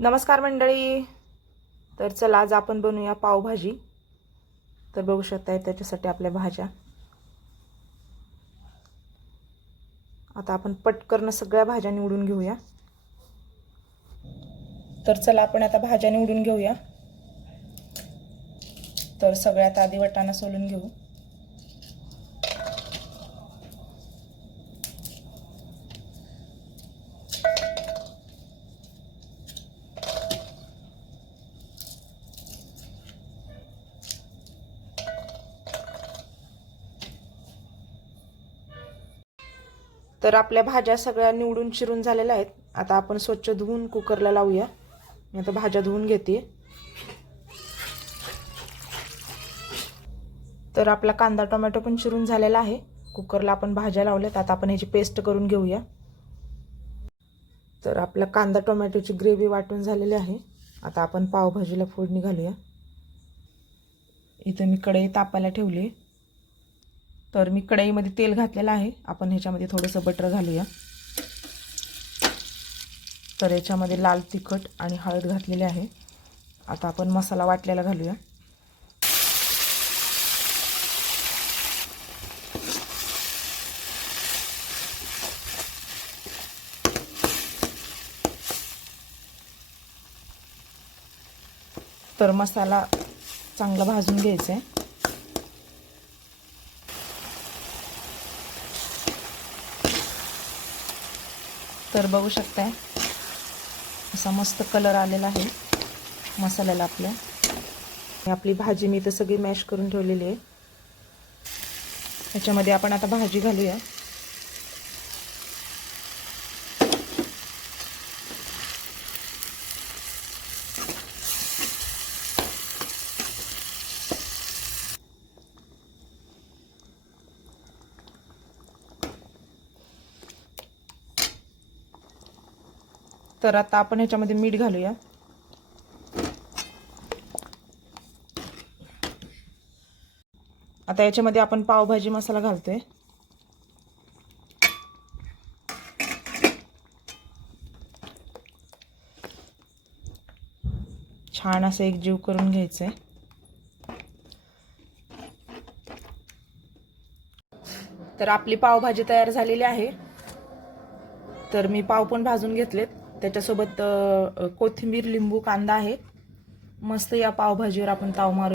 नमस्कार मंडळी. तर चला आज आपण बनवूया पावभाजी. तर बघू शकताय त्याच्यासाठी आपल्या भाज्या. आता आपण पटकन सगळ्या भाज्या निवडून घेऊया. तर चला आपण आता भाज्या निवडून घेऊया. तर सगळ्यात आधी वाटाणा सोलून घेऊ. तर आपल्या भाज्या सगळ्या निवडून चिरून झालेल्या आहेत. आता आपण स्वच्छ धुवून कुकरला लावूया. मी आता भाज्या धुवून घेते. तर आपला कांदा टोमॅटो पण चिरून झालेला आहे. कुकरला आपण भाज्या लावल्यात. आता आपण ह्याची पेस्ट करून घेऊया. तर आपला कांदा टोमॅटोची ग्रेव्ही वाटून झालेली आहे. आता आपण पावभाजीला फोडणी घालूया. इथे मी कढई तापायला ठेवली. तर मी कढईमध्ये तेल घातलेलं आहे. आपण ह्याच्यामध्ये थोडंसं बटर घालूया. तर याच्यामध्ये लाल तिखट आणि हळद घातलेली आहे. आता आपण मसाला वाटलेला घालूया. तर मसाला चांगला भाजून घ्यायचा आहे. तर बघू शकताय असा मस्त कलर आलेला आहे मसाल्याला आपल्या. आपली भाजी मी तर सगळी मॅश करून ठेवलेली आहे. ह्याच्यामध्ये आपण आता भाजी घालूया. तर आता आपण ह्याच्यामध्ये मीठ घालूया. आता याच्यामध्ये आपण पावभाजी मसाला घालतोय. छान असं एकजीव करून घ्यायचंय. तर आपली पावभाजी तयार झालेली आहे. तर मी पाव पण भाजून घेतलेत. त्याच्यासोबत कोथिंबीर, लिंबू, कांदा आहे. मस्त या पावभाजीवर आपण ताव मारू.